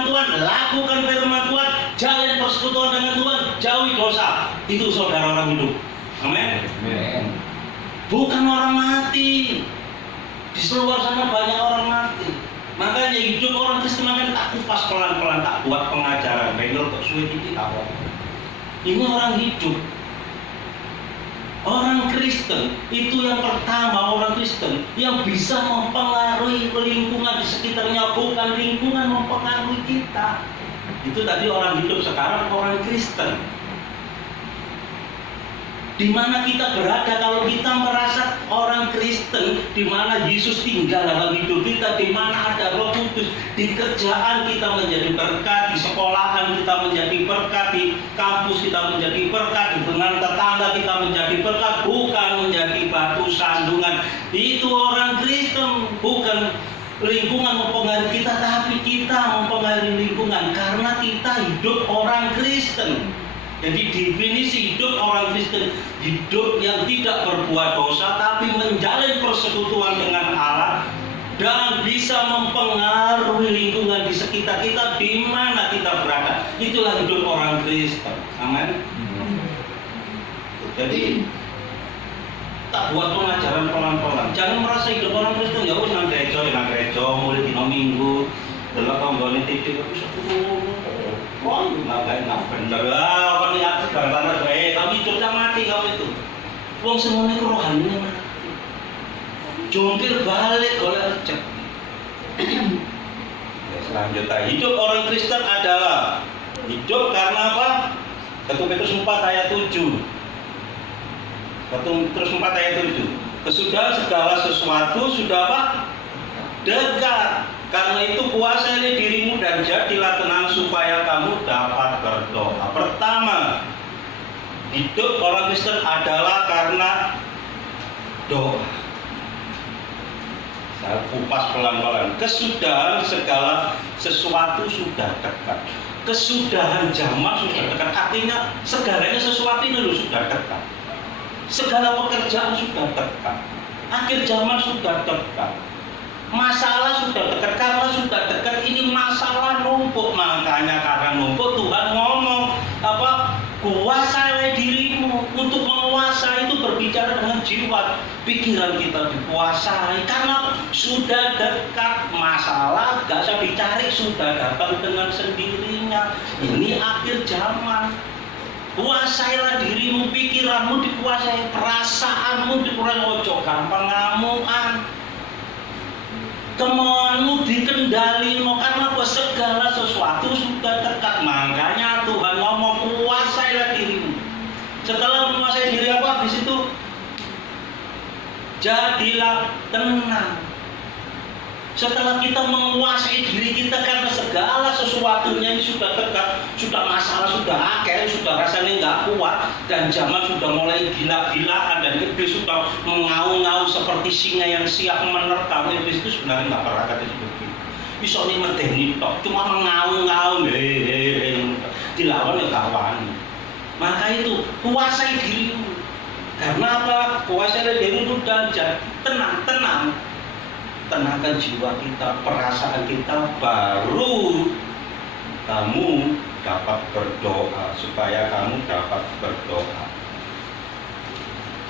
firman Tuhan, lakukan firman Tuhan, jalin persekutuan dengan Tuhan, jauhi dosa. Itu saudara orang hidup. Amin. Bukan orang mati. Di luar sana banyak orang mati. Makanya hidup orang Kristen kan tak kupas pelan-pelan, tak buat pengajaran. Benggol kok suwe titik awal. Ini orang hidup. Orang Kristen itu yang pertama, orang Kristen yang bisa mempengaruhi lingkungan di sekitarnya, bukan lingkungan mempengaruhi kita. Itu tadi orang hidup, sekarang orang Kristen. Di mana kita berada kalau kita merasa orang Kristen, di mana Yesus tinggal dalam hidup kita, di mana ada Roh Kudus, di kerjaan kita menjadi berkat, di sekolahan kita menjadi berkat, di kampus kita menjadi berkat, di dengan tetangga kita menjadi berkat, bukan menjadi batu sandungan. Itu orang Kristen, bukan lingkungan mempengaruhi kita, tapi kita mempengaruhi lingkungan karena kita hidup orang Kristen. Jadi definisi hidup orang Kristen, hidup yang tidak berbuat dosa tapi menjalin persekutuan dengan Allah dan bisa mempengaruhi lingkungan di sekitar kita di mana kita berada. Itulah hidup orang Kristen. Amin. Jadi tak buat pengajaran pelan-pelan. Jangan merasa hidup orang Kristen ya wis nang gereja, mulai dino Minggu, delok tanggane titik wis wah, nggak bener lah, kan ya gara-gara kamu hidupnya mati kamu itu. Wong semuanya kerohaninya mati. Jungkir balik oleh rezeki. Selanjutnya, hidup orang Kristen adalah hidup karena apa? 1 Petrus 4 ayat 7. 1 Petrus 4 ayat 7. Kesudahan segala sesuatu sudah apa? Dekat. Karena itu kuasai dirimu dan jadilah tenang supaya kamu dapat berdoa. Pertama, hidup orang Kristen adalah karena doa. Saya kupas pelan-pelan. Kesudahan segala sesuatu sudah dekat. Kesudahan zaman sudah dekat. Artinya segalanya sesuatu itu sudah dekat. Segala pekerjaan sudah dekat. Akhir zaman sudah dekat. Masalah sudah dekat, karena sudah dekat ini masalah numpuk. Makanya karena numpuk Tuhan ngomong apa? Kuasai dirimu. Untuk menguasai itu berbicara dengan jiwa, pikiran kita dikuasai karena sudah dekat. Masalah gak usah dicari, sudah datang dengan sendirinya. Ini akhir zaman. Kuasailah dirimu, pikiranmu dikuasai, perasaanmu dikuasai. Ojo gampang ngamukan. Kemauanmu dikendali, karena apa? Segala sesuatu sudah dekat. Makanya Tuhan ngomong kuasailah dirimu. Setelah menguasai diri apa? Di situ jadilah tenang. Setelah kita menguasai diri kita karena segala sesuatunya ini sudah dekat, sudah masalah sudah akeh, sudah rasanya nggak kuat, dan zaman sudah mulai gila-gilaan dan iblis sudah mengaung-ngaung seperti singa yang siap menerkam. Iblis itu sebenarnya nggak pernah kata seperti itu. Bisa nih medeni tok, cuma mengaung-ngaung, dilawan ya kawan. Maka itu kuasai dirimu. Karena apa? Kuasai dirimu dan tenang. Tenangkan jiwa kita, perasaan kita, baru kamu dapat berdoa, supaya kamu dapat berdoa.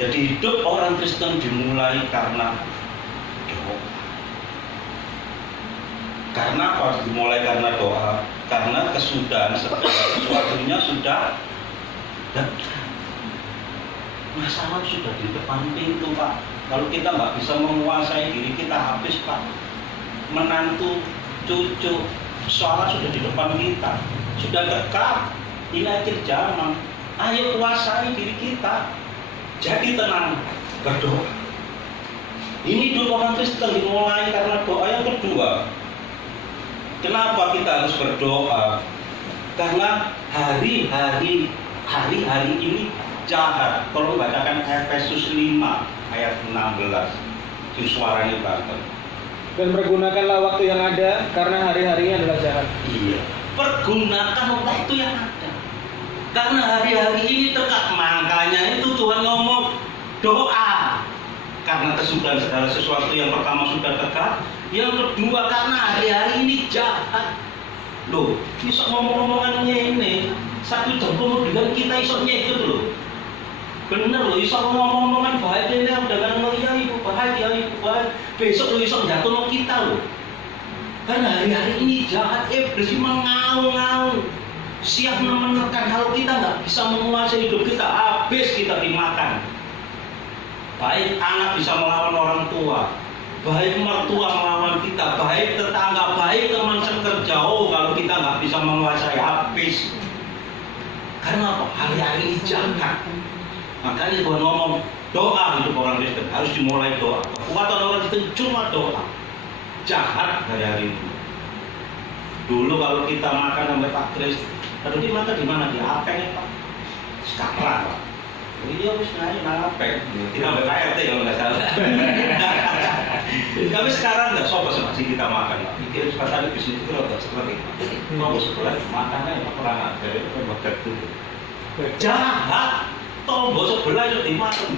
Jadi hidup orang Kristen dimulai karena doa. Karena apa dimulai karena doa? Karena kesudahan segala sesuatunya sudah dekat. Masalah sudah di depan pintu, Pak. Kalau kita nggak bisa menguasai diri kita, habis, Pak. Menantu, cucu, sholat sudah di depan kita, sudah dekat. Ini akhir zaman. Ayo kuasai diri kita. Jadi tenang, berdoa. Ini doa orang Kristen dimulai karena doa. Yang kedua, kenapa kita harus berdoa? Karena hari-hari ini jahat. Kalau membacakan Efesus 5 ayat 16, di suaranya banget. Dan pergunakanlah waktu yang ada, karena hari-harinya adalah jahat. Iya, pergunakan waktu yang ada, karena hari-hari ini dekat. Makanya itu Tuhan ngomong doa. Karena kesudahan segala sesuatu, yang pertama sudah dekat, yang kedua karena hari-hari ini jahat. Loh, iso ngomong-ngomongan ini 1 jam kemudian kita iso nyekut loh. Bener loh, iso ngomong-ngomongan baik ini dengan ya ibu baik, ya ibu baik. Besok lo iso jatuh kita loh. Karena hari-hari ini jahat, iblis mengaung-ngaung, siap menekan kalau kita nggak bisa menguasai hidup kita, habis kita dimakan. Baik anak bisa melawan orang tua, baik mertua melawan kita, baik tetangga, baik teman sekerja. Kalau kita nggak bisa menguasai, habis. Karena apa? Hari-hari ini jahat. Makanya Tuhan ngomong doa hidup orang Kristen harus dimulai doa. Kekuatan orang Kristen cuma doa. Jahat hari-hari ini. Dulu kalau kita makan sama Pak Kris, tadi makan di mana? Di Apeng Pak. Sekarang Pak. Ini harus naik Apeng. Tidak sampai KRT kalau nggak salah. Tapi sekarang nggak sopo sih kita makan Pak. Pikir kata di bisnis itu udah seperti itu. Mau sekolah makannya emang kurang ada. Itu bakat itu. Jahat. Tombol sebelah itu dimakan.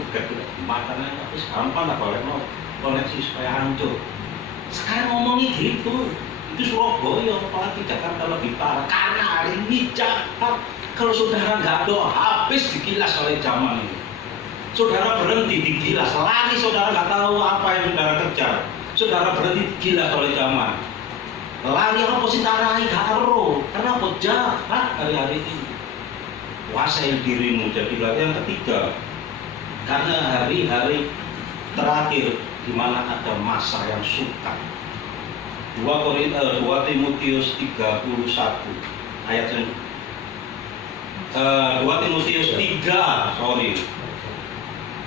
Makannya tapi gampang lah kalau mau koneksi supaya hancur. Sekarang ngomongin gitu, itu Surabaya apalagi Jakarta lebih parah karena hari ini jahat. Kalau saudara nggak doa habis digilas oleh zaman ini. Saudara berhenti digilas, lari saudara nggak tahu apa yang saudara kejar. Saudara berhenti digilas oleh zaman. Lari apa sih tarai karo? Karena apa jahat hari-hari ini. Kuasai dirimu jadilah yang ketiga. Karena hari-hari terakhir di mana ada masa yang sukar. 2 Timotius 31 ayat 2 Timotius 3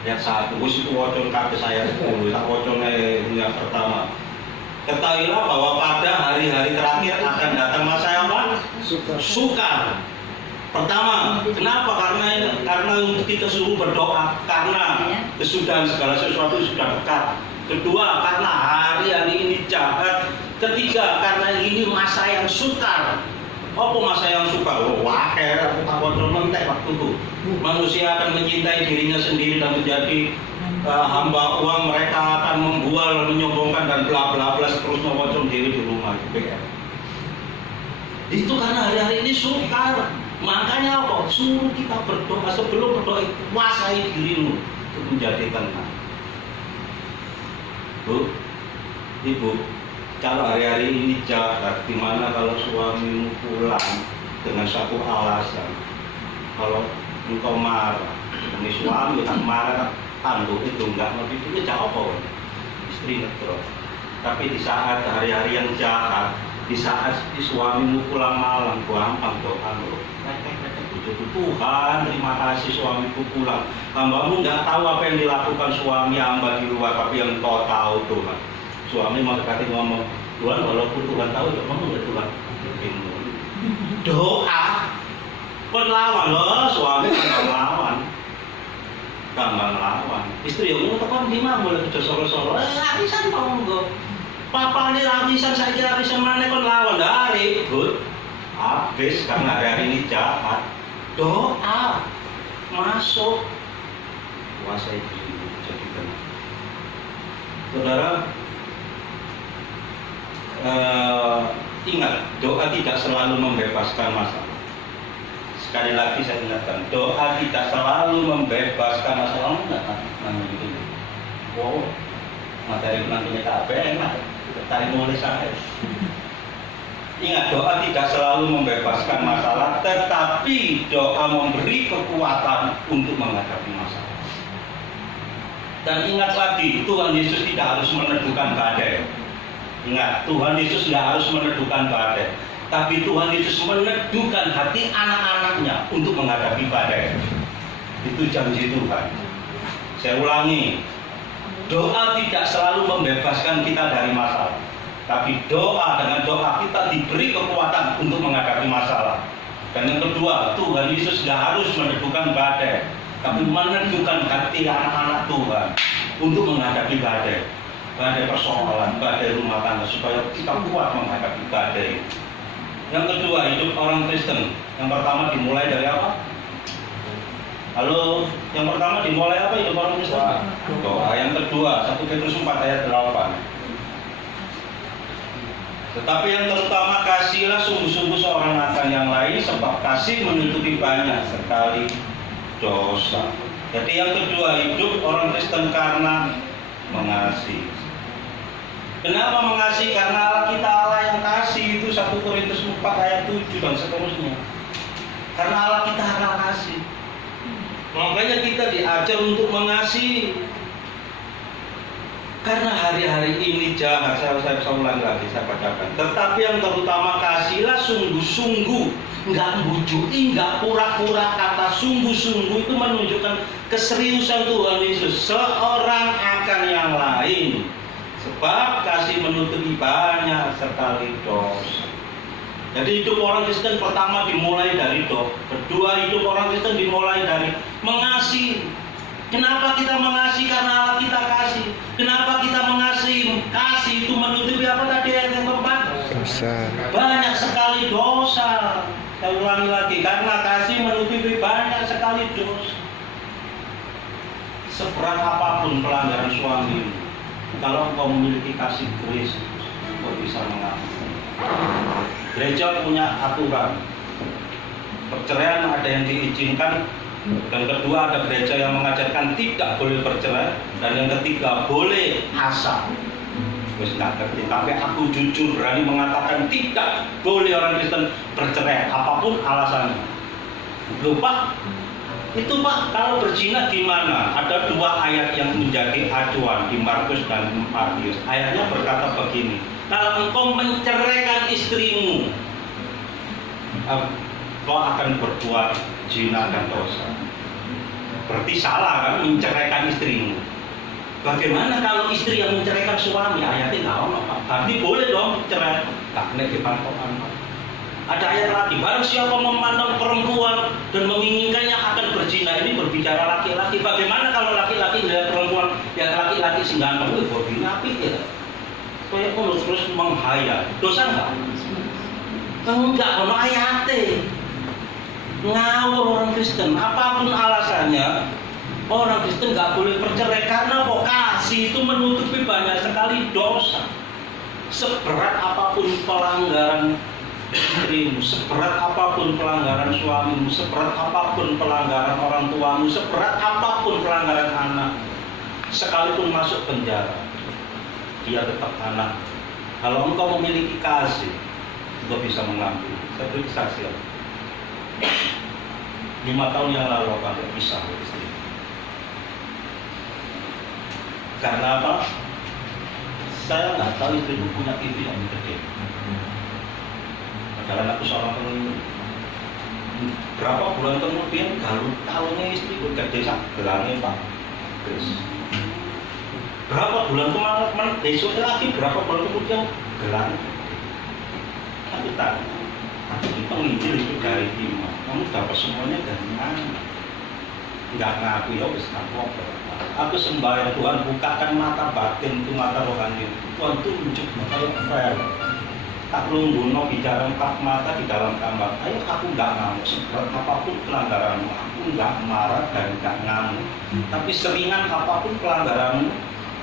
ayat 1. Wis itu wacon kabeh ayat 10. Tak wacone yang pertama. Ketahuilah bahwa pada hari-hari terakhir akan datang masa yang apa? Sukar. Pertama, kenapa? Karena kita suruh berdoa karena kesudahan segala sesuatu sudah dekat. Kedua, karena hari-hari ini jahat. Ketiga, karena ini masa yang sukar. Apa masa yang sukar? Wakil, aku tak kontrol mentek waktu itu. Manusia akan mencintai dirinya sendiri dan menjadi hamba uang. Mereka akan membual, menyombongkan dan bla bla bla seterusnya wajong diri di rumah. Itu karena hari-hari ini sukar. Makanya apa? Suruh kita berdoa. Sebelum berdoa kuasai dirimu untuk menjadi tenang. Bu, ibu, kalau hari-hari ini jahat, dimana kalau suamimu pulang dengan satu alasan, kalau engkau marah, ini suami tak marah, tanduk itu enggak ngerti itu jawab apa? Istri ngetro. Tapi di saat hari-hari yang jahat, di saat suamimu pulang malam, gampang doa lo. Tuhan, terima kasih suamiku pulang. Hambamu nggak tahu apa yang dilakukan suami hamba di luar, tapi yang kau tahu Tuhan. Suami mau dekati ngomong, Tuhan walaupun Tuhan tahu, ya kamu ya Tuhan. Doa, penlawan loh, suami tambah lawan. Istri yang mau tekan di mana boleh kerja solo-solo. Arisan tonggo. Papa ini arisan saya kira arisan mana kon lawan dari good. Habis karena hari ini jahat. Doa masuk kuasai diri jadi tenang. Saudara ingat doa tidak selalu membebaskan masalah. Sekali lagi saya ingatkan, doa tidak selalu membebaskan masalah. Wow, materi penantunya tak enak, tarik mulai saya. Ingat, doa tidak selalu membebaskan masalah, tetapi doa memberi kekuatan untuk menghadapi masalah. Dan ingat lagi, Tuhan Yesus tidak harus meneduhkan badai. Ingat, Tuhan Yesus tidak harus meneduhkan badai, tapi Tuhan Yesus meneduhkan hati anak-anaknya untuk menghadapi badai. Itu janji Tuhan. Saya ulangi, doa tidak selalu membebaskan kita dari masalah. Tapi dengan doa kita diberi kekuatan untuk menghadapi masalah. Dan yang kedua, Tuhan Yesus tidak harus meneduhkan badai, tapi meneduhkan hati anak-anak Tuhan untuk menghadapi badai. Badai persoalan, badai rumah tangga, supaya kita kuat menghadapi badai. Yang kedua, hidup orang Kristen. Yang pertama dimulai dari apa? Halo, yang pertama dimulai apa hidup orang Kristen? Doa. Yang kedua, 1 Petrus 4 ayat 8. Tetapi yang terutama kasihlah sungguh-sungguh lain sebab kasih menutupi banyak sekali dosa. Jadi yang kedua, hidup orang Kristen karena mengasihi. Kenapa mengasihi? Karena Allah kita Allah yang kasih, itu 1 Korintus 4 ayat 7 dan seterusnya. Karena Allah kita Allah kasih. Makanya kita diajar untuk mengasihi. Karena hari-hari ini jahat, saya ulangi lagi, saya bacakan. Tetapi yang terutama kasihlah sungguh-sungguh, nggak bujui, nggak pura-pura. Kata sungguh-sungguh itu menunjukkan keseriusan Tuhan Yesus seorang akan yang lain. Sebab kasih menutupi banyak sekali dosa. Jadi hidup orang Kristen pertama dimulai dari doa. Kedua, hidup orang Kristen dimulai dari mengasihi. Kenapa kita mengasihi? Karena Allah kita kasih. Kenapa kita mengasihi? Kasih itu menutupi apa tadi yang keempat? Dosa. Banyak sekali dosa. Saya ulangi lagi, karena kasih menutupi banyak sekali dosa. Seberat apapun pelanggaran suami, kalau engkau memiliki kasih Kristus, engkau bisa mengampuni. Gereja punya aturan. Perceraian ada yang diizinkan. Dan kedua, ada gereja yang mengajarkan tidak boleh bercerai. Dan yang ketiga, boleh asal. Wes nggak ngerti, tapi aku jujur berani mengatakan tidak boleh orang Kristen bercerai apapun alasannya. Loh Pak, itu Pak, kalau berzina gimana? Ada 2 ayat yang menjadi acuan di Markus dan Matius. Ayatnya berkata begini, kalau engkau menceraikan istrimu, kau akan berbuat zina dan dosa. Berarti salah kan menceraikan istrimu. Bagaimana kalau istri yang menceraikan suami? Ayatnya nggak ono, Pak. Berarti boleh dong cerai. Tak kena dipantokan. Ada ayat lagi, barang siapa memandang perempuan dan menginginkannya akan berzina. Ini berbicara laki-laki. Bagaimana kalau laki-laki melihat perempuan yang laki-laki sing ganteng itu berzina api ya? Kayak terus menghayal. Dosa nggak? Enggak, ono ayatnya. Ngawur orang Kristen, apapun alasannya, orang Kristen nggak boleh bercerai karena kok kasih itu menutupi banyak sekali dosa. Seberat apapun pelanggaran istrimu, seberat apapun pelanggaran suamimu, seberat apapun pelanggaran orang tuamu, seberat apapun pelanggaran anak, sekalipun masuk penjara, dia tetap anak. Kalau engkau memiliki kasih, engkau bisa mengampuni. Saya beri kesaksian. 5 tahun yang lalu aku agak pisah dengan istri. Karena apa? Saya nggak tahu istriku punya TV yang gede. Padahal aku seorang pengemis. Berapa bulan kemudian kalungnya istriku gede sak gelangnya Pak Chris. Berapa bulan kemarin besoknya lagi berapa bulan kemudian gelang. Aku tahu. Aku itu penginjil itu dari Bima. Kamu dapat semuanya dari mana? Enggak ngaku ya wis aku apa. Aku sembahyang Tuhan, bukakan mata batin itu, mata rohani. Tuhan tunjuk mata yang fair. Tak lungguno bicara empat mata di dalam kamar. Ayo aku enggak ngamuk. Seberat apapun pelanggaranmu, aku enggak marah dan enggak ngamuk. Tapi seringan apapun pelanggaranmu,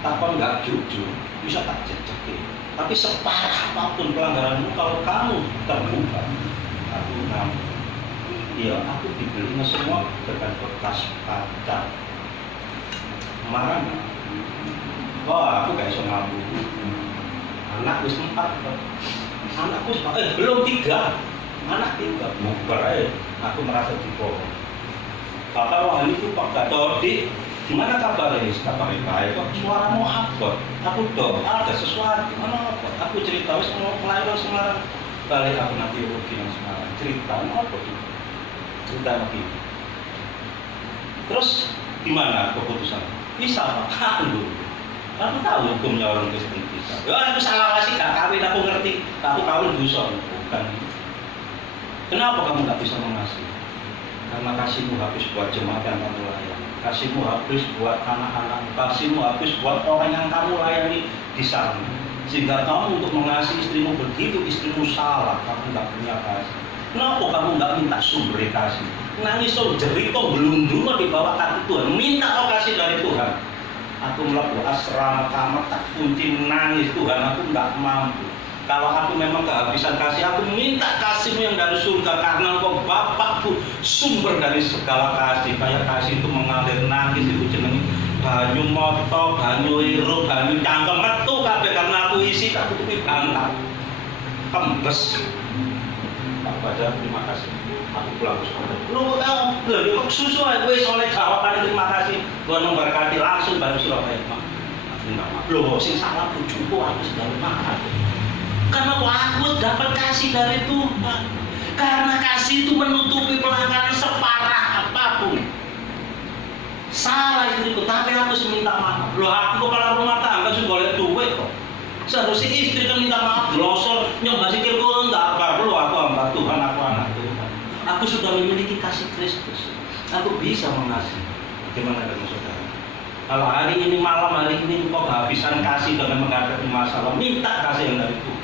tak enggak jujur, bisa tak jejaki. Tapi separah apapun pelanggaranmu, kalau kamu terbuka, aku ngamuk. Iya, aku dibelinya semua dengan bekas kaca. Marah. Wah, aku gak bisa ngamuk. Anak wis 4. Anakku belum 3. Anak 3. Bubar aku merasa dibohong. Bapak wah ini tuh Pak Gatodi. Gimana kabarnya? Kabarnya baik kok, suaramu abot. Aku doa ada sesuatu. Mana apa? Aku cerita wis mau kelahiran Semarang. Balik aku nanti rugi nang Semarang. Cerita apa tuh? Cerita lagi. Terus gimana keputusan? Bisa Pak. Aku tahu hukumnya orang Kristen bisa. Ya aku salah sih gak kawin, aku ngerti. Aku kawin dusun. Bukan. Kenapa kamu gak bisa mengasihi? Karena kasihmu habis buat jemaat yang kamu layani. Kasihmu habis buat anak-anak, kasihmu habis buat orang yang kamu layani di sana. Sehingga kamu untuk mengasihi istrimu begitu, istrimu salah, kamu nggak punya kasih. Kenapa kamu nggak minta sumber kasih? Nangis so jerito belundung di bawah kaki Tuhan, minta kau kasih dari Tuhan. Aku melakukan asrama kamar tak kunci nangis Tuhan, aku nggak mampu. Kalau aku memang kehabisan kasih, aku minta kasih-Mu yang dari surga, karena Engkau Bapakku, sumber dari segala kasih. Kayak kasih itu mengalir nangis, itu jenenge banyu moto, banyu iru, banyu cangkem metu kabeh, karena aku isi tak tutupi bantal. Kembes. Pak Baja, terima kasih. Aku pulang ke sekolah. Lu kok susu aja, wis oleh jawaban terima kasih. Tuhan memberkati, langsung balik Surabaya. Loh, sing salah bojoku, aku sudah marah. Karena aku dapat kasih dari Tuhan. Karena kasih itu menutupi pelanggaran separah apapun. Salah istriku, tapi aku minta maaf. Loh, aku kepala rumah tangga sudah boleh duit kok. Seharusnya istri kan minta maaf, glosor, nyoba sikilku enggak apa perlu, aku hamba Tuhan, aku anak Tuhan. Aku sudah memiliki kasih Kristus. Aku bisa mengasihi. Gimana dengan saudara? Kalau hari ini malam, hari ini engkau kehabisan kasih dengan menghadapi masalah, minta kasih yang dari Tuhan.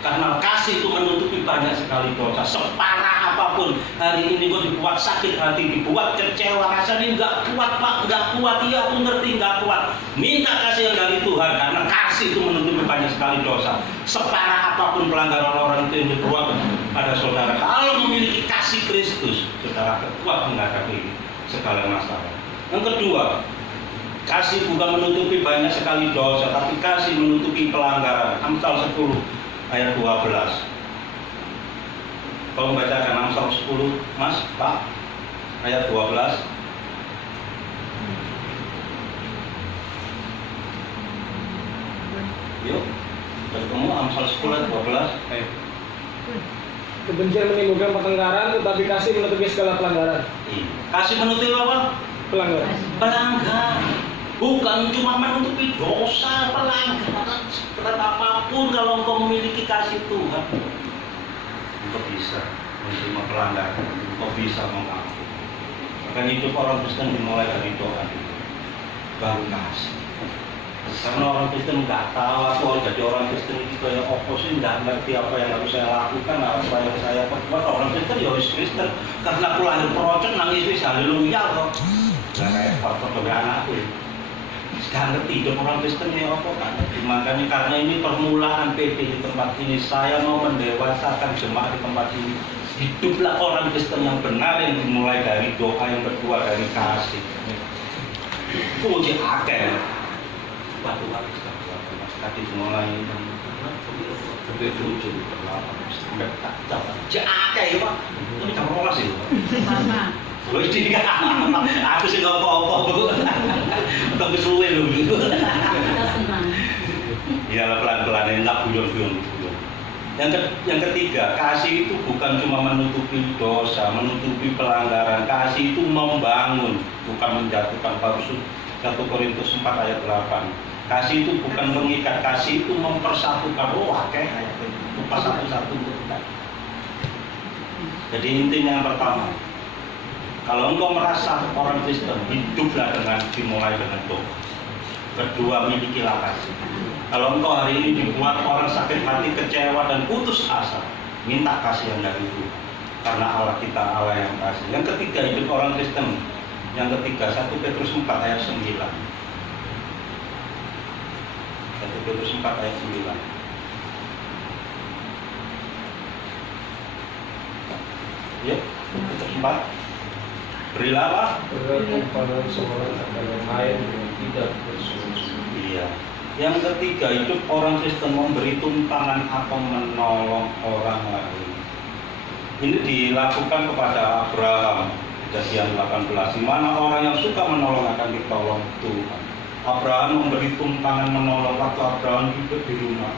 Karena kasih itu menutupi banyak sekali dosa. Separah apapun, hari ini kau dibuat sakit hati, dibuat kecewa, rasanya nggak kuat Pak, nggak kuat. Iya, aku ngerti nggak kuat. Minta kasih yang dari Tuhan, karena kasih itu menutupi banyak sekali dosa. Separah apapun pelanggaran orang itu yang dibuat pada saudara, kalau memiliki kasih Kristus, saudara kuat menghadapi segala masalah. Yang kedua, kasih bukan menutupi banyak sekali dosa, tapi kasih menutupi pelanggaran. Amsal 10 ayat 12. Kalau membacakan Amsal 10, Mas, Pak, ayat 12. Yuk, ketemu Amsal 10 ayat 12. Ayo. Kebencian menimbulkan pertengkaran, tetapi kasih menutupi segala pelanggaran. Kasih menutupi apa? Pelanggaran. Pelanggaran. Bukan cuma menutupi dosa, pelanggaran seberat apapun. Kalau engkau memiliki kasih Tuhan, engkau bisa menerima pelanggaran, engkau bisa mengampuni. Maka hidup orang Kristen dimulai dari doa, baru kasih. Karena orang Kristen nggak tahu, aku jadi orang Kristen itu kayak opposite, nggak ngerti apa yang harus saya lakukan, apa yang saya perbuat. Orang Kristen ya wis Kristen, karena aku lahir perocot nangis wis haleluya kok. Nah kayak foto anakku. Gak ngerti hidup orang Kristen ya apa kan. Makanya karena ini permulaan PT di tempat ini, saya mau mendewasakan jemaat di tempat ini. Hiduplah orang Kristen yang benar, yang dimulai dari doa, yang kedua dari kasih. Puji akeh. Batu habis tadi mulai sampai 7 sampai tak dapat. Akeh ya Pak. Ini jam 12 sih. Loh ini kan aku sih nggak apa-apa tapi suwe loh gitu. Kita senang. Ya pelan-pelan ini nggak buyon. Yang ketiga, kasih itu bukan cuma menutupi dosa, menutupi pelanggaran. Kasih itu membangun, bukan menjatuhkan. Baru 1 Korintus 4 ayat 8. Kasih itu bukan mengikat, kasih itu mempersatukan. Kayak ayat itu pas satu-satu untuk kita. Jadi intinya yang pertama, kalau engkau merasa orang Kristen, hiduplah dengan dimulai dengan doa. Kedua, milikilah kasih. Kalau engkau hari ini dibuat orang sakit hati, kecewa dan putus asa, minta kasih yang dari Tuhan. Karena Allah kita Allah yang kasih. Yang ketiga, hidup orang Kristen. Yang ketiga, 1 Petrus 4 ayat 9. 1 Petrus 4 ayat 9. Yuk, Petrus 4. Berilah apa? Berilah kepada seorang yang lain yang tidak bersungguh-sungguh. Iya. Yang ketiga, hidup orang Kristen memberi tumpangan atau menolong orang lain. Ini dilakukan kepada Abraham, Kejadian 18, di mana orang yang suka menolong akan ditolong Tuhan. Abraham memberi tumpangan menolong. Waktu Abraham hidup di rumah,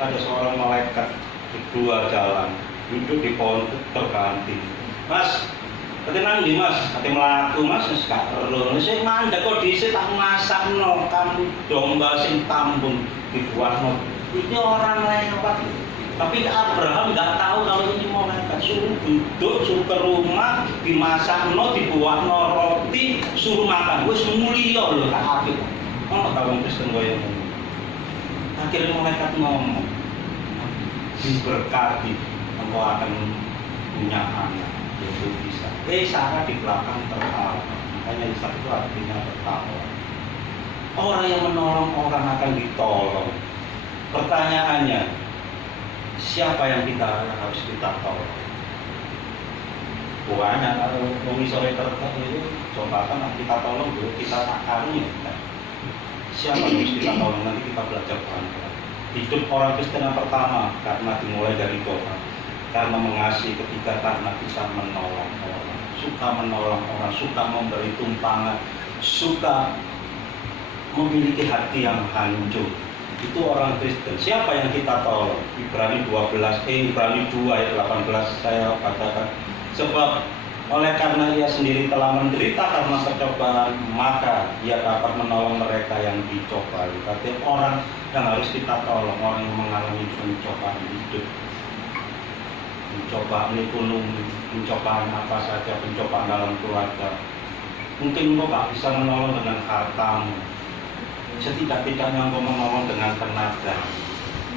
ada seorang malaikat berdua jalan, duduk di pohon terganti. Mas, kata nanti mas, kata melaku mas, sekarang saya mandek kok disini tak masak no, kamu domba sing tambun dibuat no. Ini orang lewat. Tapi Abraham nggak tahu kalau ini mau malaikat. Suruh duduk, suruh ke rumah, dimasak no, dibuat no roti, suruh makan. Wes mulia loh tak habis. Oh kalau Kristen gue yang akhirnya malaikat ngomong, diberkati, engkau akan punya anak. Itu bisa. Sarah di belakang tertawa. Makanya Ishak itu artinya tertawa. Orang yang menolong orang akan ditolong. Pertanyaannya, siapa yang harus kita tolong? Banyak kalau wong sore tertentu itu coba kan kita tolong dulu, kita akali ya. Siapa yang harus kita tolong, nanti kita belajar pelan-pelan. Hidup orang Kristen yang pertama karena dimulai dari doa, karena mengasihi ketiga karena bisa menolong orang, suka menolong orang, suka memberi tumpangan, suka memiliki hati yang hancur. Itu orang Kristen. Siapa yang kita tolong? Ibrani 2 ayat 18 saya katakan, sebab oleh karena ia sendiri telah menderita karena percobaan, maka ia dapat menolong mereka yang dicobai. Berarti orang yang harus kita tolong, orang yang mengalami pencobaan hidup, pencobaan ekonomi, pencobaan apa saja, pencobaan dalam keluarga. Mungkin engkau gak bisa menolong dengan hartamu, setidak-tidaknya engkau menolong dengan tenaga.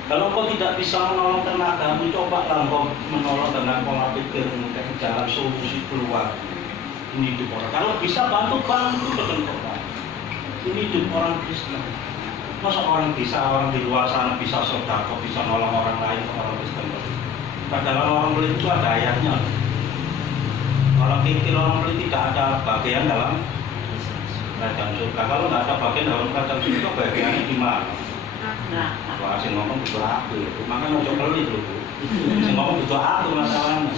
Kalau engkau tidak bisa menolong tenaga, cobalah engkau menolong dengan pola pikirmu, dari jalan solusi keluar. Ini hidup orang. Kalau bisa bantu dengan Tuhan. Ini hidup orang Kristen. Masa orang di luar sana bisa sedekah, bisa nolong orang lain, orang Kristen. Padahal orang beli itu ada ayatnya. Orang kikir, orang beli tidak ada bagian dalam kerajaan surga. Kalau nggak ada bagian dalam kerajaan surga, bagiannya di mana? Wah, sing ngomong butuh aku, makanya mau coba pelit loh. Sing ngomong butuh aku masalahnya.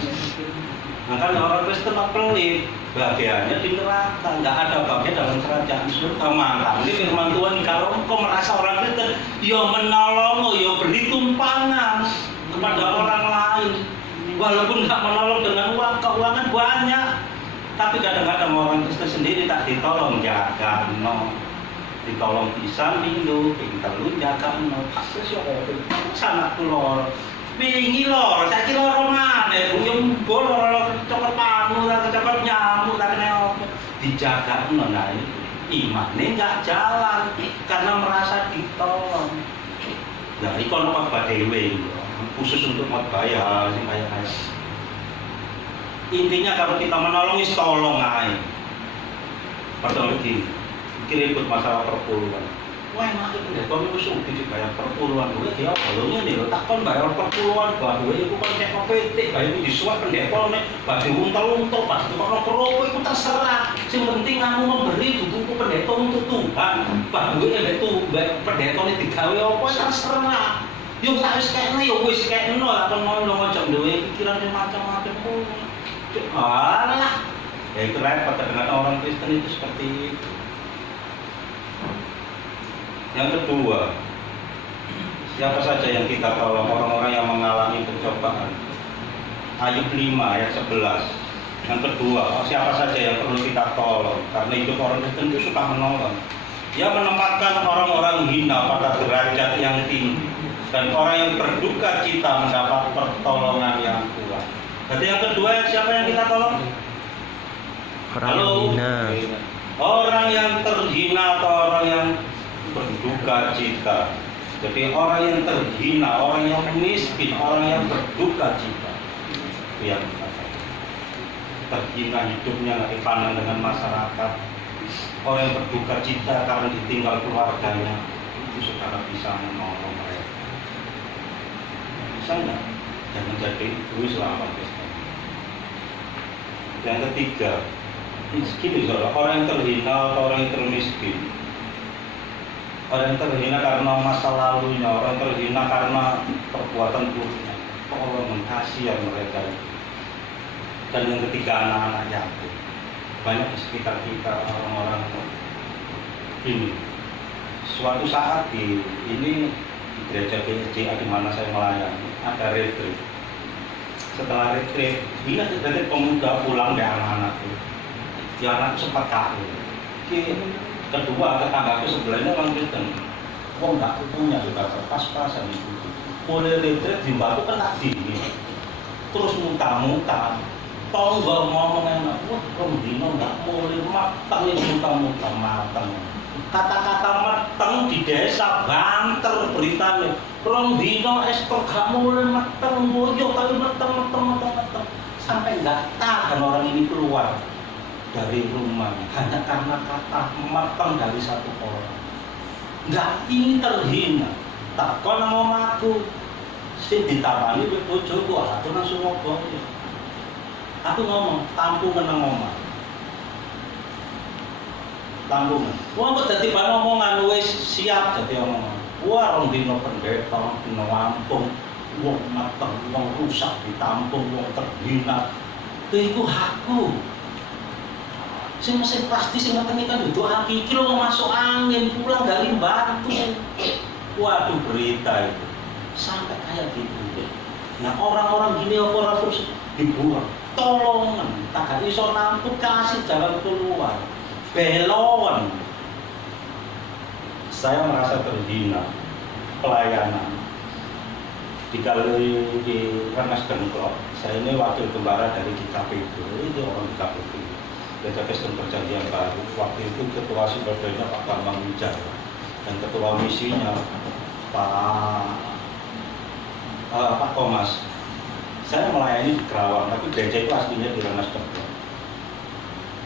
Makanya orang Kristen pelit, bagiannya di neraka, nggak ada bagian dalam kerajaan surga. Maka ini firman Tuhan, kalau engkau merasa orang Kristen, ya menolong, ya beri tumpangan kepada orang lain, walaupun nggak menolong dengan uang, keuangan banyak, tapi kadang-kadang orang Kristen sendiri tak ditolong, jaga no. Ditolong pisan minggu, pinter lu jaga no, kasus ya sana keluar, wingi lor, saya kira lor mana, buyung bol, lor coklat panu, coklat nyamuk, kena apa, dijaga no, nah imannya nggak jalan karena merasa ditolong. Nah, itu ono khotbah dewe, khusus untuk khotbah ya, sing kaya. Intinya kalau kita menolong, tolong aja. Pertama lagi. Ribut masalah perpuluhan. Wah, enak itu deh, kalau itu sudah dibayar perpuluhan, gue dia balongnya nih, tak kon bayar perpuluhan, bahwa itu kan cek OPT, bayar itu disuap pendekol nih, baju untel-untel, pas itu kalau kerupuk itu terserah. Yang penting kamu memberi buku pendekol untuk Tuhan, bahwa itu pendekol ini digawe apa terserah. Yung tak wis kayaknya, ya wis kayaknya lah, kan mau ngocok dewe pikirannya macam-macam. Alah, ya itu repot, ternyata orang Kristen itu seperti itu. Yang kedua, siapa saja yang kita tolong? Orang-orang yang mengalami pencobaan. Ayub 5 ayat 11. Yang kedua, siapa saja yang perlu kita tolong? Karena hidup orang Kristen itu suka menolong. Dia menempatkan orang-orang hina pada derajat yang tinggi, dan orang yang berduka cita mendapat pertolongan yang kuat. Berarti yang kedua, siapa yang kita tolong? Orang yang terhina atau orang yang berduka cita. Jadi orang yang terhina, orang yang miskin, orang yang berduka cita, yang terhina hidupnya, nggak dipandang dengan masyarakat. Orang yang berduka cita karena ditinggal keluarganya, itu saudara bisa menolong mereka. Bisa nggak? Jangan jadi egois lah Kristen. Yang ketiga, gini saudara, orang yang terhina atau orang yang termiskin. Orang yang terhina karena masa lalunya, orang yang terhina karena perbuatan buruknya. Tolong mengasihi mereka. Dan yang ketiga, anak-anak yatim. Banyak di sekitar kita orang-orang ini. Suatu saat di gereja GSJ di mana saya melayani, ada retreat. Setelah retreat, ini ada pemuda pulang dari anak-anak itu. Ya anak sempat kaku. Kedua, tetanggaku sebelahnya orang Kristen. Kok nggak punya juga pas-pasan itu. Boleh retreat di batu kena dini. Terus muntah-muntah. Tau nggak ngomong enak. Wah, Rondino nggak boleh matang ini muntah-muntah. Kata-kata matang di desa banter beritanya. Rondino ekspor nggak boleh matang. Boyo tapi matang. Sampai nggak tahan orang ini keluar dari rumah hanya karena kata matang dari satu orang. Nggak, ini terhina. Tak kau mau ngaku Sing ditawani wek bojoku, aku langsung ngomong. Aku ngomong, tampungan nang omah. Tampungan. Wong kok dadi bahan omongan wis siap dadi omongan. Wah, rong dino pendeta, rong dino lampung, wong mateng, wong rusak ditampung, wong terhina. Iku hakku. Sing mesti pasti sing ngeteni kan itu aki iki lho masuk angin pulang dari batu. Waduh, berita itu. Sampai kayak gitu. Nah, orang-orang gini orang terus dibuang. Tolongan, tak iso nampung kasih jalan keluar. Belon. Saya merasa terhina pelayanan di Rengas Dengklok. Saya ini wakil gembala dari GKPD, ini orang GKPD, Gereja Kristen Perjanjian Baru. Waktu itu ketua sinodenya Pak Bambang Wijaya dan ketua misinya Pak Thomas. Saya melayani di Kerawang, tapi gereja itu aslinya di Rengas Dengklok.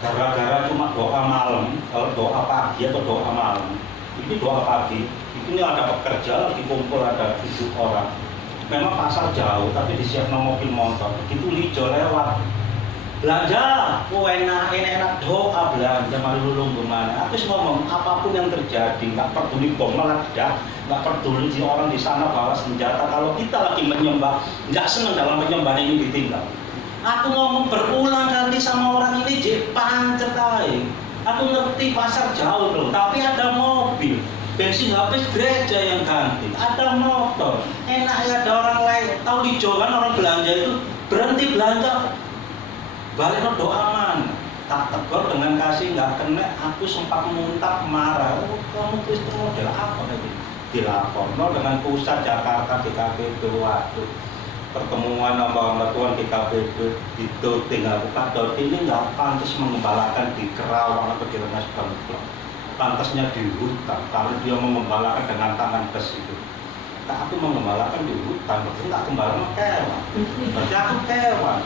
Gara-gara cuma doa malam, kalau doa pagi atau doa malam, ini doa pagi, ini ada pekerja, lagi kumpul ada 7 orang. Memang pasar jauh, tapi disiapkan mobil motor. Begitu hijau lewat, belanja, enak doa belanja, malu lulung gimana. Aku ngomong apapun yang terjadi, nggak peduli bom meledak, nggak peduli si orang di sana bawa senjata. Kalau kita lagi menyembah, nggak senang dalam penyembahan ini ditinggal. Aku ngomong berulang kali sama orang ini, pancet aja. Aku ngerti pasar jauh loh, tapi ada mobil. Bensin habis gereja yang ganti, ada motor. Enak ya ada orang lain. Tahu di Jawa kan orang belanja itu berhenti belanja. Balik doa mana? Tak tegur dengan kasih nggak kena. Aku sempat muntah marah. Oh, kamu Kristen model apa tadi? Dilapor dengan pusat Jakarta DKPD. Waduh. Pertemuan sama Tuhan DKPD itu tinggal Pak Dodi ini nggak pantas mengembalakan di Kerawang atau di Rengas Dengklok. Pantasnya di hutan, kalau dia mengembalakan dengan tangan bes itu. Nah, aku mengembalakan di hutan, berarti tak gembala kewan. Berarti aku kewan.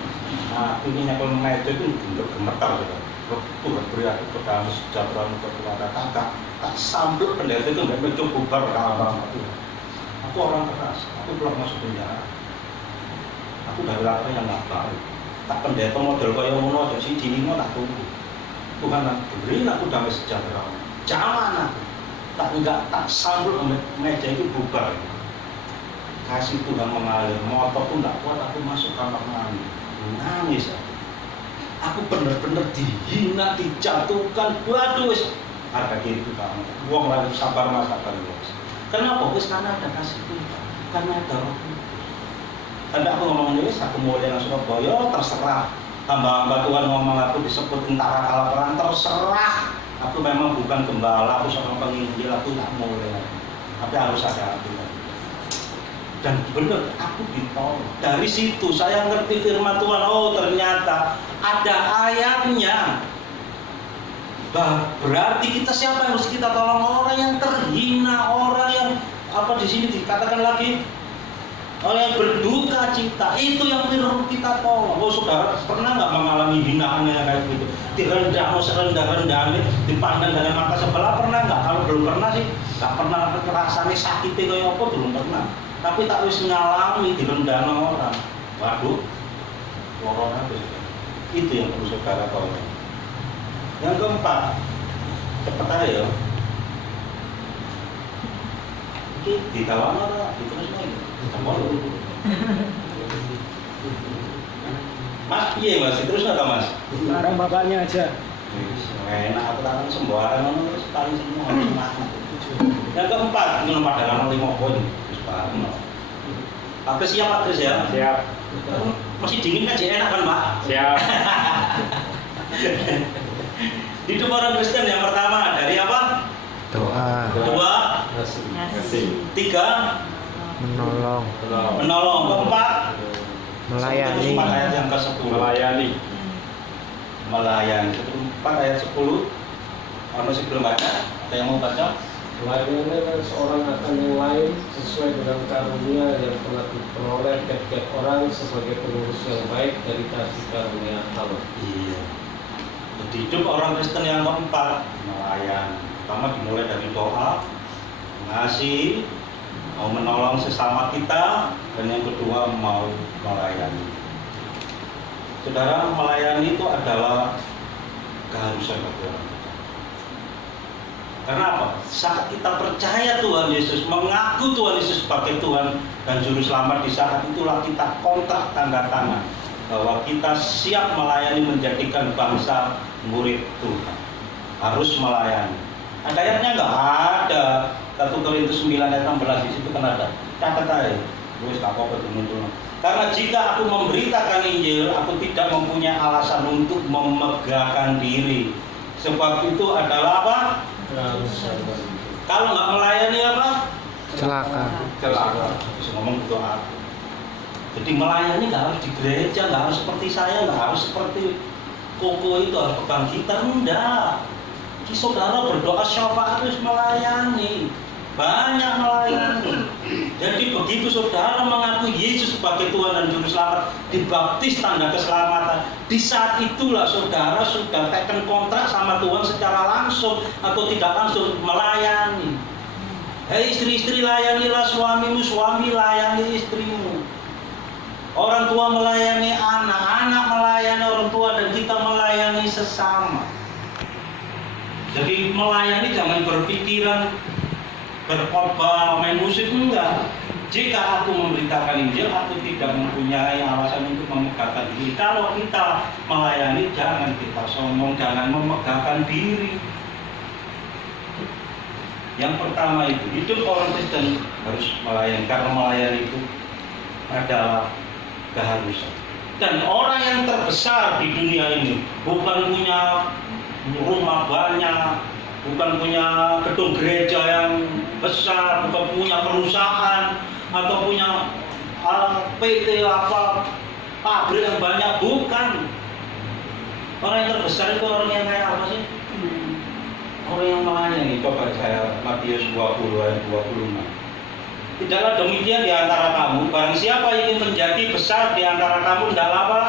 Nah, ini nyakul meja itu untuk gemetar gitu. Tuhan beri aku pedang sejahtera untuk keluarga kakak. Tak sambut pendeta itu nggak mencoba bubar orang itu. Aku orang keras, aku belum masuk penjara. Aku dari latar yang nggak baik. Tak pendeta model kaya ngono aja sih jilingnya tak tunggu. Tuhan beri aku damai sejahtera. Jangan aku tak sambut meja itu bubar. Kasih Tuhan mengalir, motor pun tak kuat, aku masuk kamar mandi, nangis. Aku bener-bener dihina, dijatuhkan. Waduh, harga diri kamu. Wong lagi sabar mas, sabar mas. Kenapa? Karena ada kasih Tuhan, karena ada Roh Kudus. Tadi aku ngomong ini, aku mulai dengan Surabaya, terserah. Hamba-hamba Tuhan ngomong aku disebut tentara kalah perang, terserah. Aku memang bukan gembala, aku seorang penginjil, aku tak mulai. Tapi harus ada aturan. Dan benar, aku ditolong. Dari situ saya ngerti firman Tuhan. Oh ternyata ada ayatnya. Berarti kita siapa yang harus kita tolong? Orang yang terhina, orang yang apa di sini dikatakan lagi, orang yang berduka cita, itu yang perlu kita tolong. Oh saudara, pernah nggak mengalami hinaan yang kayak gitu? Direndah, serendah-rendahnya, dipandang dengan mata sebelah, pernah nggak? Kalau belum pernah sih, nggak pernah rasanya sakitnya kayak apa, belum pernah. Tapi tak wis ngalami direndah orang. Waduh, corona itu yang perlu saudara tahu. Yang keempat, cepat aja ya. Ini ditawar apa? Diterus lagi. Mas, iya mas, terus nggak mas? Barang bapaknya aja. Enak, aku tangan sembarang, terus paling semua harus makan. Yang keempat, minum padanan 5 poin. Pak Kris siap Pak Kris ya? Siap. Masih dingin kan, jadi enak kan Pak? Siap. Hidup orang Kristen yang pertama dari apa? Doa, 2, 3, menolong, menolong. Keempat, melayani, 4 ayat yang ke-10. Melayani. 4 ayat 10. Masih belum baca? Ada yang mau baca? Melayani adalah seorang akan yang lain sesuai dengan karunia yang telah diperoleh tiap-tiap orang sebagai pengurus yang baik dari kasih karunia Allah. Iya. Jadi hidup orang Kristen yang keempat, melayani. Pertama dimulai dari doa, mengasihi, mau menolong sesama kita, dan yang kedua mau melayani. Saudara, melayani itu adalah keharusan bagi orang. Karena apa? Saat kita percaya Tuhan Yesus, mengaku Tuhan Yesus sebagai Tuhan dan Juru Selamat, di saat itulah kita kontrak tanda tangan bahwa kita siap melayani, menjadikan bangsa murid Tuhan. Harus melayani. Ada ayatnya nggak? Ada. 1 Korintus 9 ayat 16 di situ kan ada. Catat aja. Terus tak apa itu muncul. Karena jika aku memberitakan Injil, aku tidak mempunyai alasan untuk memegahkan diri. Sebab itu adalah apa? Kalau nggak melayani apa? Celaka. Bisa ngomong gitu aku. Jadi melayani nggak harus di gereja, nggak harus seperti saya, nggak harus seperti Koko itu harus pegang gitar, enggak. Saudara berdoa syafaat harus melayani, banyak melayani. Jadi begitu saudara mengaku Yesus sebagai Tuhan dan Juru Selamat, dibaptis tanda keselamatan, di saat itulah saudara sudah tekan kontrak sama Tuhan secara langsung atau tidak langsung melayani. Hei istri-istri, layanilah suamimu, suami layani istrimu. Orang tua melayani anak, anak melayani orang tua, dan kita melayani sesama. Jadi melayani jangan berpikiran berkhotbah, main musik, enggak. Jika aku memberitakan Injil, aku tidak mempunyai alasan untuk memegahkan diri. Kalau kita melayani, jangan kita sombong, jangan memegahkan diri. Yang pertama itu, hidup orang Kristen harus melayani, karena melayani itu adalah keharusan. Dan orang yang terbesar di dunia ini bukan punya rumah banyak, bukan punya gedung gereja yang besar, bukan punya perusahaan atau punya PT apa pabrik yang banyak, bukan. Orang yang terbesar itu orang yang kayak apa sih? Orang yang melayani. Coba saya Matius 20 ayat 26. Tidaklah demikian di antara kamu, barang siapa ingin menjadi besar di antara kamu, hendaklah apa?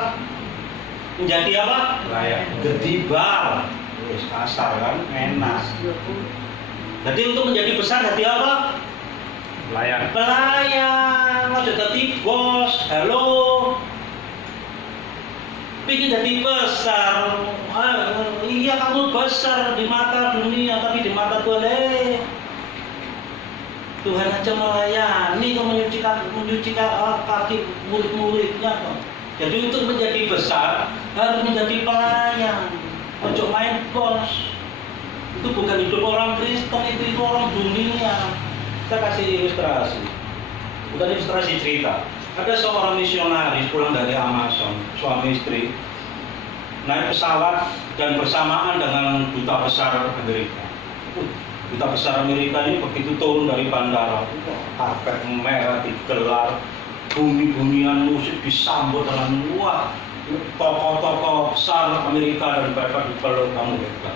Menjadi apa? Layak. Gedibal. Kasar kan, enak. Jadi untuk menjadi besar jadi apa? Layak. Pelayan, mau jadi bos, halo. Pengen jadi besar, iya kamu besar di mata dunia, tapi di mata Tuhan, Tuhan aja melayani, menyucikan kaki murid-muridnya. Jadi untuk menjadi besar harus menjadi pelayan, ojo main bos. Itu bukan hidup orang Kristen, itu orang dunia. Kita kasih ilustrasi, bukan ilustrasi cerita. Ada seorang misionaris pulang dari Amazon, suami istri, naik pesawat dan bersamaan dengan duta besar Amerika. Duta besar Amerika ini begitu turun dari bandara, karpet merah digelar, bunyi-bunyian musik disambut dengan wah, tokoh-tokoh besar Amerika dan mereka dipeluk, kamu hebat.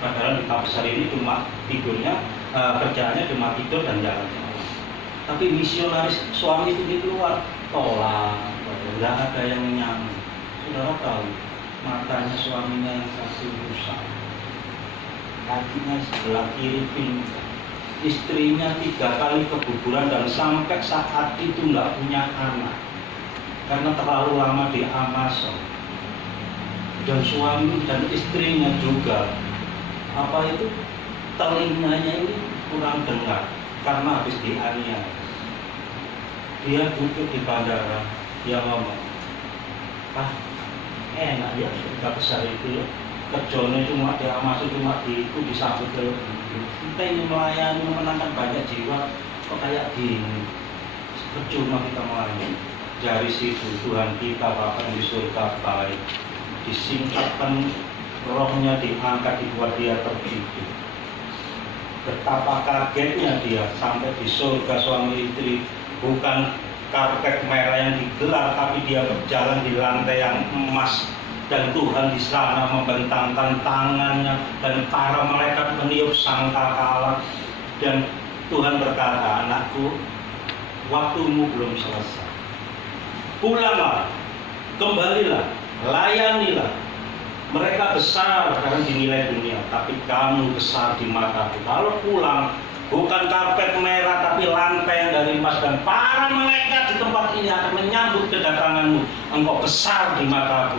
Padahal duta besar ini cuma tidurnya, kerjaannya cuma tidur dan jalan-jalan. Tapi misionaris suami itu keluar, tolak, nggak ada yang nyambung. Saudara tahu, matanya suaminya yang satu rusak, kakinya sebelah kiri pingsan, istrinya 3 kali keguguran dan sampai saat itu nggak punya anak karena terlalu lama di Amazon. Dan suami dan istrinya juga telinganya ini kurang dengar karena habis dianiaya. Dia duduk di bandara, dia ngomong, enak ya, sudah besar itu ya. Kerjanya cuma di Amazon, cuma itu disambut ke kita ini melayani, memenangkan banyak jiwa, kok kayak gini. Percuma kita melayani. Dari situ Tuhan kita Bapa yang di surga baik, disingkapkan rohnya, diangkat, dibuat dia tertidur. Betapa kagetnya dia sampai di surga suami istri, bukan karpet merah yang digelar, tapi dia berjalan di lantai yang emas. Dan Tuhan di sana membentangkan tangannya dan para malaikat meniup sangkakala. Dan Tuhan berkata, anakku, waktumu belum selesai. Pulanglah, kembalilah, layanilah. Mereka besar karena dinilai dunia, tapi kamu besar di mataku. Kalau pulang, bukan karpet merah tapi lantai yang dari emas, dan para malaikat di tempat ini akan menyambut kedatanganmu. Engkau besar di mataku.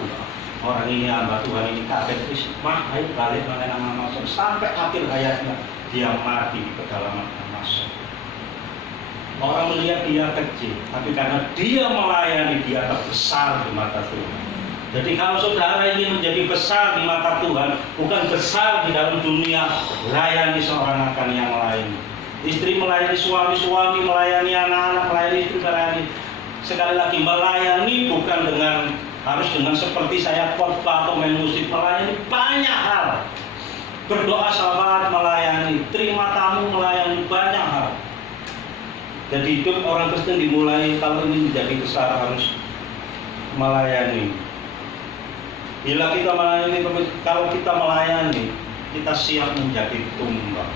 Orang ini hamba Tuhan ini kaget, ayo balik nama Masuk sampai akhir hayatnya dia mati di pedalaman Masuk. Orang melihat dia kecil, tapi karena dia melayani, dia terbesar di mata Tuhan. Jadi kalau saudara ingin menjadi besar di mata Tuhan, bukan besar di dalam dunia, layani seorang akan yang lain. Istri melayani suami, suami melayani anak-anak, melayani istri, melayani. Sekali lagi, melayani bukan harus dengan seperti saya khotbah atau main musik. Melayani banyak hal. Berdoa sahabat melayani, terima tamu melayani, banyak hal. Jadi hidup orang Kristen dimulai kalau ini menjadi besar harus melayani. Bila kita melayani, kalau kita melayani, kita siap menjadi tumbal,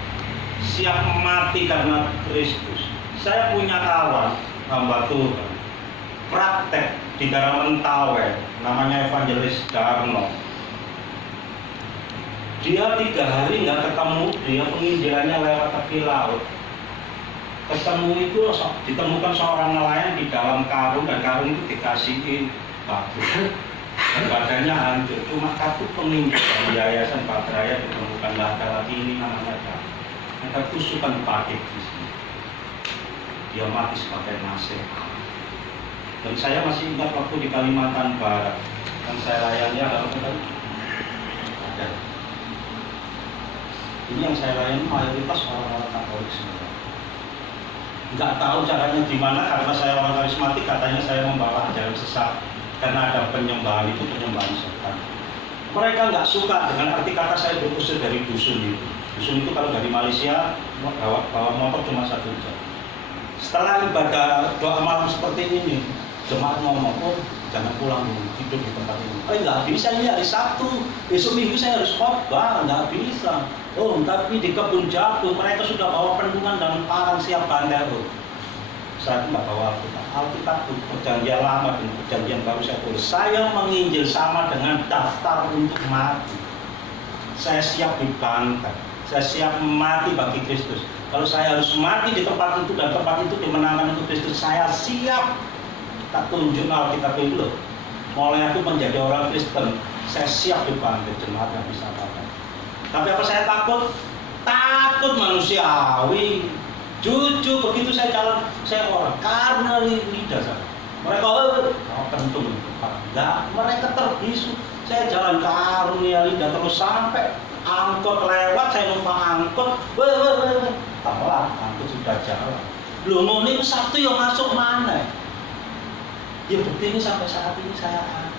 siap mati karena Kristus. Saya punya kawan hamba Tuhan, praktek di daerah Mentawai, namanya Evangelis Darno. Dia 3 hari nggak ketemu, dia penginjilannya lewat tepi laut. Ketemu itu ditemukan seorang nelayan di dalam karung, dan karung itu dikasihin batu. Dan badannya hancur, cuma kartu penginjilan di Yayasan Patraya ditemukan. Nggak ada lagi ini namanya ada tusukan pakai di sini. Dia mati sebagai nasihat. Dan saya masih ingat waktu di Kalimantan Barat, yang saya layani adalah ada. Ini yang saya layani mayoritas orang-orang Katolik semua. Nggak tahu caranya gimana, karena saya orang karismatik, katanya saya membawa ajaran sesat. Karena ada penyembahan itu, penyembahan setan. Mereka nggak suka dengan arti kata saya berusir dari dusun itu. Dusun itu kalau dari Malaysia bawa motor cuma 1 jam. Setelah ibadah doa malam seperti ini, jemaat ngomong, oh jangan pulang dulu, tidur di tempat ini. Oh nggak bisa, ini hari Sabtu, besok Minggu saya harus khotbah, nggak bisa. Oh tapi di kebun jagung mereka sudah bawa pendungan dan parang siap bandel. Saya nggak bawa Alkitab, perjanjian lama dan perjanjian baru saya tulis. Saya menginjil sama dengan daftar untuk mati. Saya siap dibantai, saya siap mati bagi Kristus. Kalau saya harus mati di tempat itu dan tempat itu dimenangkan untuk Kristus, saya siap. Tak tunjuk Alkitab itu loh. Mulai aku menjadi orang Kristen, saya siap dibantai, jemaat yang bisa apa-apa. Tapi apa saya takut? Takut manusiawi. Jujur begitu saya jalan, saya orang karena lidah saya. Mereka kentung, enggak, mereka terbisu. Saya jalan karunia lidah terus sampai angkot lewat, saya numpang angkot, tambah angkot sudah jalan. Belum ini Sabtu yang masuk mana? Ya bukti ini sampai saat ini saya ada.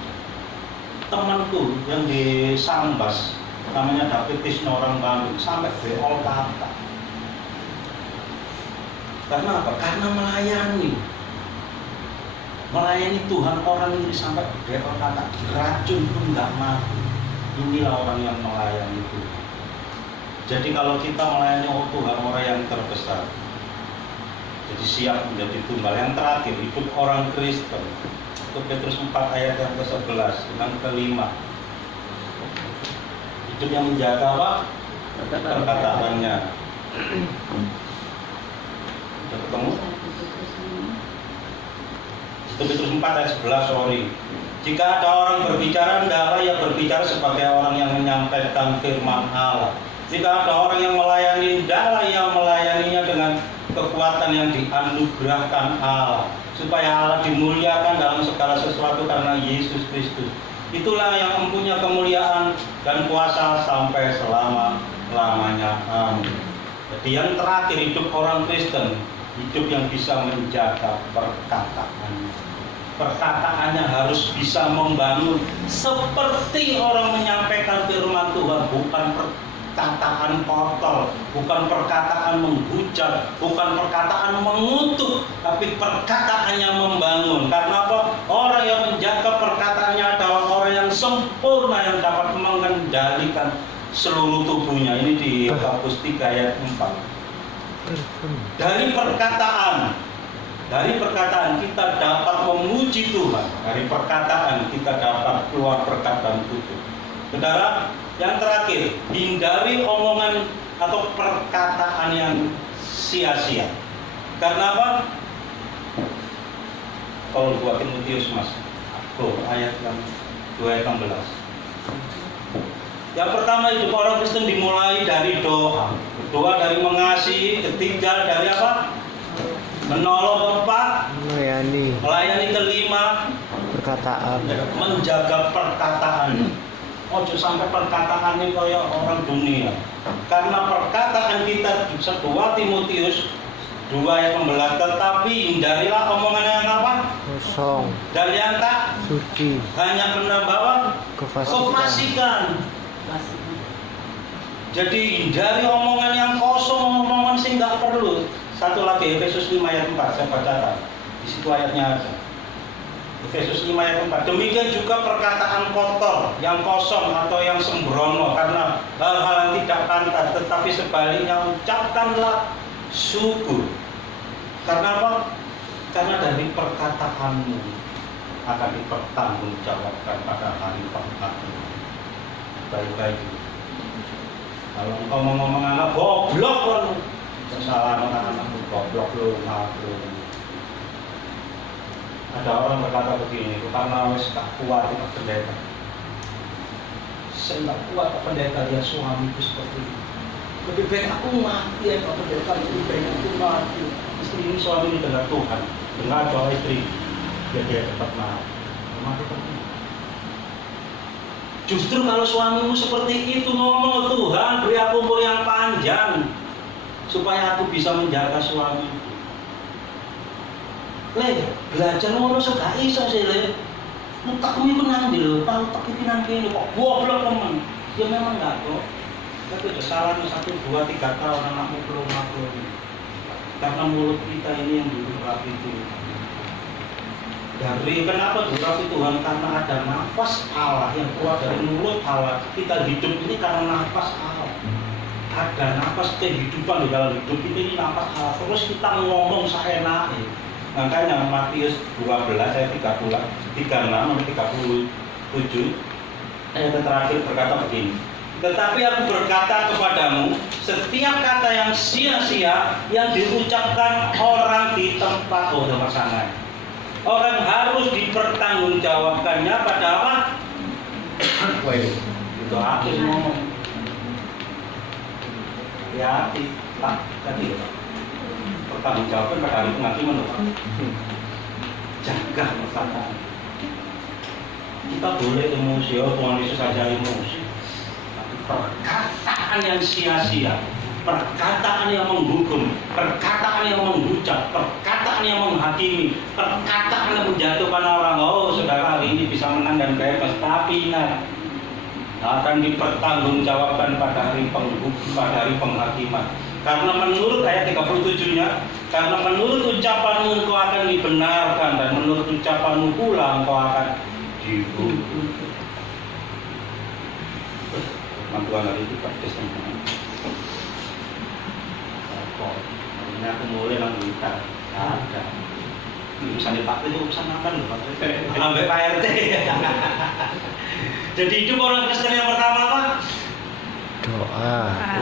Temanku yang di Sambas, namanya David Tisno orang Bandung, sampai beol kata. Karena apa? Karena melayani Tuhan, orang ini sampai beol kata, racun pun nggak mati. Inilah orang yang melayani Tuhan. Jadi kalau kita melayani Tuhan, orang yang terbesar, jadi siap menjadi tumbal. Yang terakhir, hidup orang Kristen. Itu Petrus 4 ayat yang ke-11 dan ke-5. Hidup yang menjaga apa? Perkataannya. Sudah ketemu? Itu Petrus 4 ayat 11, sorry. Jika ada orang berbicara, hendaklah ia berbicara sebagai orang yang menyampaikan firman Allah. Jika ada orang yang melayani, hendaklah ia melayaninya dengan kekuatan yang dianugerahkan Allah, supaya Allah dimuliakan dalam segala sesuatu karena Yesus Kristus. Itulah yang mempunyai kemuliaan dan kuasa sampai selama-lamanya. Amin. Jadi yang terakhir, hidup orang Kristen, hidup yang bisa menjaga perkataannya. Perkataannya harus bisa membangun seperti orang menyampaikan firman Tuhan, bukan perkataan kotor, bukan perkataan menghujat, bukan perkataan mengutuk, tapi perkataannya membangun. Karena apa? Orang yang menjaga perkataannya adalah orang yang sempurna, yang dapat mengendalikan seluruh tubuhnya. Ini di Yakobus 3 ayat 4. Dari perkataan kita dapat memuji Tuhan. Dari perkataan kita dapat keluar berkat dan tubuh. Saudara, yang terakhir, hindari omongan atau perkataan yang sia-sia. Karena apa? Paul 2 Timotius mas, ayat 2 ayat 16. Yang pertama hidup orang Kristen dimulai dari doa. Kedua dari mengasihi, ketiga dari apa? Menolong, keempat melayani, kelima perkataan. menjaga perkataan. Ojo sampai perkataan ini kayak orang dunia. Karena perkataan kita 2 Timotius 2 ayat 16, tetapi hindarilah omongan yang apa? Kosong, Dan yang tak suci, hanya menambah kefasikan. Jadi hindari omongan yang kosong, omongan sih nggak perlu. Satu lagi Efesus 5 ayat 4, saya bacakan. Di situ ayatnya ada. Efesus 5 ayat 4. Demikian juga perkataan kotor, yang kosong atau yang sembrono karena hal-hal yang tidak pantas, tetapi sebaliknya ucapkanlah syukur. Karena apa? Karena dari perkataanmu akan dipertanggungjawabkan pada hari penghakiman. Baik-baik. Kalau engkau ngomong anak goblok kan, salah anak-anakmu goblok lu, ngaku. Ada orang berkata begini, karena wes tak kuat itu pendeta. Saya tak kuat Pak Pendeta, dia suamiku seperti ini. Lebih baik aku mati ya Pak Pendeta, lebih baik aku mati. Istri ini suami ini dengar Tuhan, dengar doa istri, biar dia cepat mati pergi. Justru kalau suamimu seperti itu ngomong, Tuhan beri aku umur yang panjang supaya aku bisa menjaga suamiku. Belajar ngono gak iso sih le. Utakmu itu nang ndi lho, tahu tak iki nang kene kok goblok temen. Ya memang enggak kok. Tapi udah salah 1, 2, 3 tahun anakmu belum maklum. Karena mulut kita ini yang durapi Tuhan. Dari kenapa durapi Tuhan? Karena ada nafas Allah yang keluar dari mulut Allah. Kita hidup ini karena nafas Allah. Ada nafas kehidupan di dalam hidup kita ini, nafas Allah. Terus kita ngomong seenaknya. Makanya Matius 12 ayat 36 sampai 37 ayat terakhir berkata begini. Tetapi aku berkata kepadamu, setiap kata yang sia-sia yang diucapkan orang di tempat pasangan, orang harus dipertanggungjawabkannya pada apa? Itu akhir ngomong. Ya, Pak, tadi pertanggungjawabkan pada hari penghakiman loh Pak. Jaga perkataan. Kita boleh emosi, Tuhan Yesus saja emosi. Tapi perkataan yang sia-sia, perkataan yang menghukum, perkataan yang menghujat, perkataan yang menghakimi, perkataan yang menjatuhkan orang. Oh, saudara hari ini bisa menang dan bebas, tapi ingat akan dipertanggungjawabkan pada hari penghakiman. Karena menurut ayat 37-nya, karena menurut ucapanmu engkau akan dibenarkan dan menurut ucapanmu pula engkau akan dihukum. Tuhan hari itu praktis teman-teman. Ini aku mulai nang berita. Ada. Urusan Pak itu urusan apa loh Pak? Sampai Pak RT. Jadi hidup orang Kristen yang pertama apa?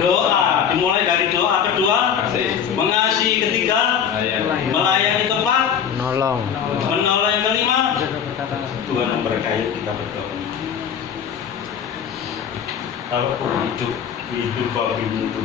Doa. Dimulai dari doa. Kedua, mengasihi. Ketiga, melayani. Keempat, menolong. Yang kelima, Tuhan memberkati kita berdoa. Kalau hidup babi mutu.